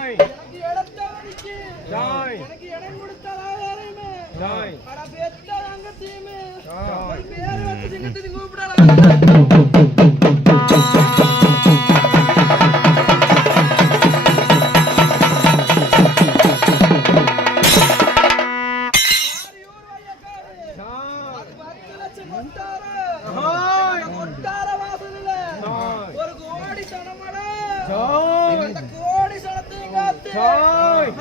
எனக்கு இடத்தவனுக்கு எனக்கு இடம் கொடுத்தாலுமே அட பெத்த அங்கத்தையுமே ஒரு பேர் வச்சு சிங்கத்துக்கு கூப்பிடலாம்.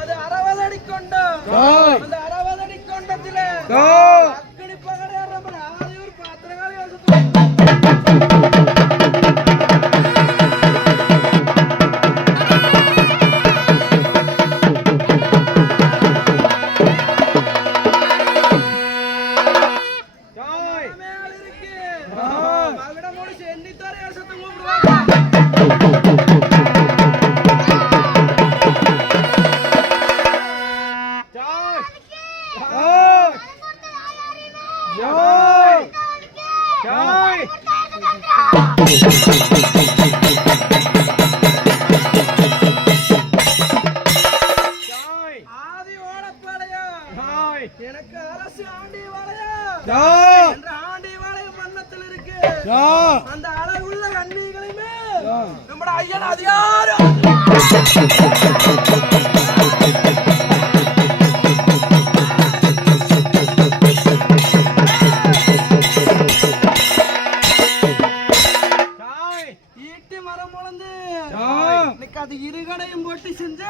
அது அரவதடி கொண்டத்தில அக்கடி பகடையார் ஆதியூர் பாத்திரகாளி இருக்கு மகட முடிச்சு எண்ணித்தாரே வருஷத்தை கூப்பிடுவாங்க. எனக்கு அரசு ஆண்டி வாழையா என்ற ஆண்டி வாழை மன்னத்தில் இருக்கு. அந்த அழகுள்ள கண்ணிகளையுமே நம்முடைய ஐயன் அதிகாரம் அது இருகடையும் பொட்டி செஞ்சு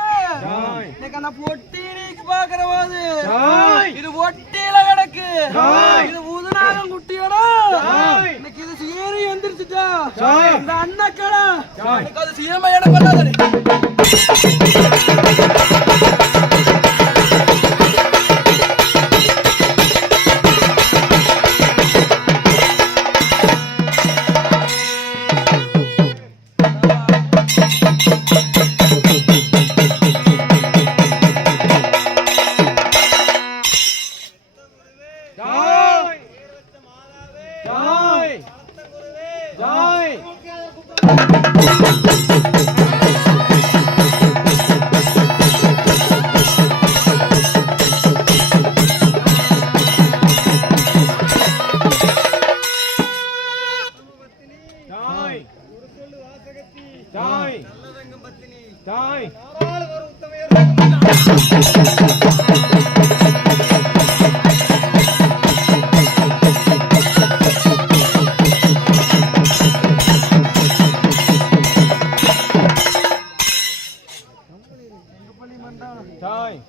அந்த பொட்டி நீக்கு பாக்குற போது இது ஒட்டியில கிடக்கு. இது உதுநாகம் குட்டியோட இன்னைக்கு இது சீரி எந்திரிச்சுட்டா இந்த அண்ணக்கடை அது சீமை இடம் பண்ணாது.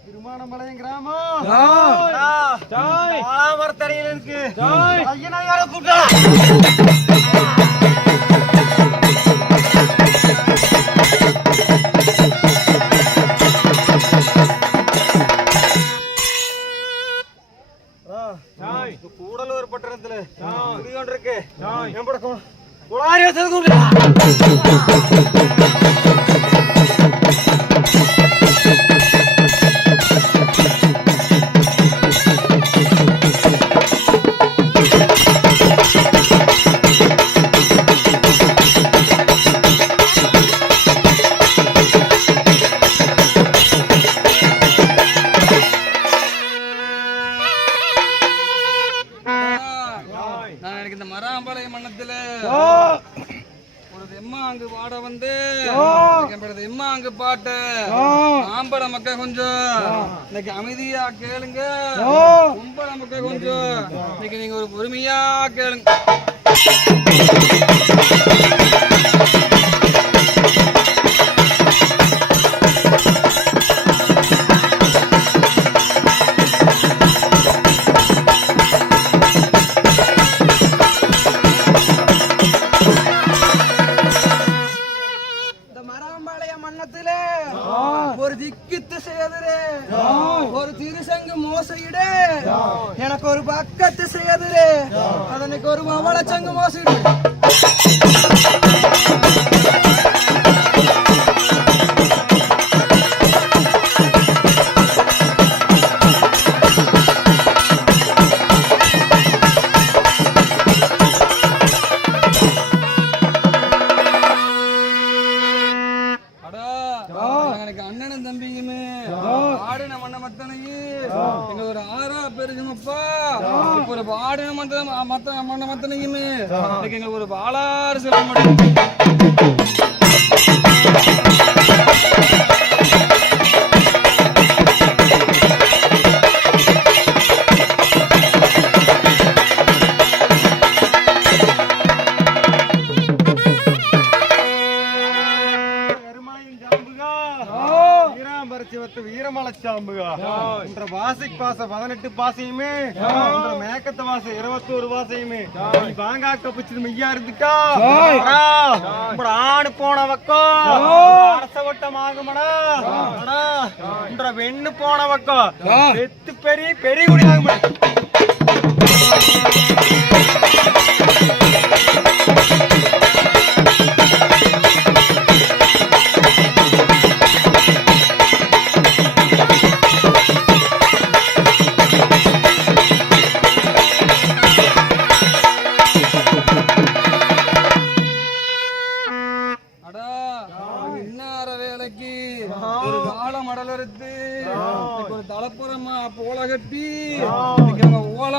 திருமானம்பாளையம் கிராமம் மரத்தடியில் இருக்கு. கூடலூர் பட்டணத்துல இருக்கு. இந்த மராம்பாளையம் மன்னத்துல ஒரு எம்மாங்கு பாட வந்து எம்மாங்கு பாட்டு ஆம்பளை மக்கள் கொஞ்சம் இன்னைக்கு அமைதியா கேளுங்க. கும்பளை மக்கள் கொஞ்சம் இன்னைக்கு நீங்க ஒரு பொறுமையா கேளுங்க. ஒரு திக்கித்து செய்யதுரே ஒரு திருசங்கு மோசையிடு எனக்கு ஒரு பக்கத்து செய்யதுரே அதனைக்கு ஒரு மவளச்சங்கு மோசையிடு. எனக்கு அண்ணனும் தம்பியுமே ஆடின மண்ண மத்தனைக்கு எங்க ஒரு 6 பேருக்குமப்பா இப்ப ஒரு ஆடின மண்ண மத்தனைக்குமே இன்னைக்கு எங்க ஒரு பாலாறு செல்ல முடியும். வீரமலச்சாம்புகா வாசிக் பாச 18 பாசையுமே மேக்கத்த வாச 21 பாசையுமே பாங்காக்க பிடிச்சது மெய்யா இருந்துட்டா ஆணு போன பக்கம் அரசவட்டம் ஆகுமடா வெண்ணு போன பக்கம் வெத்து பெரிய குடி ஆகுமடா. ஒரு கால மடல் எடுத்து ஒரு தலைப்புறமா போல கட்டி ஓல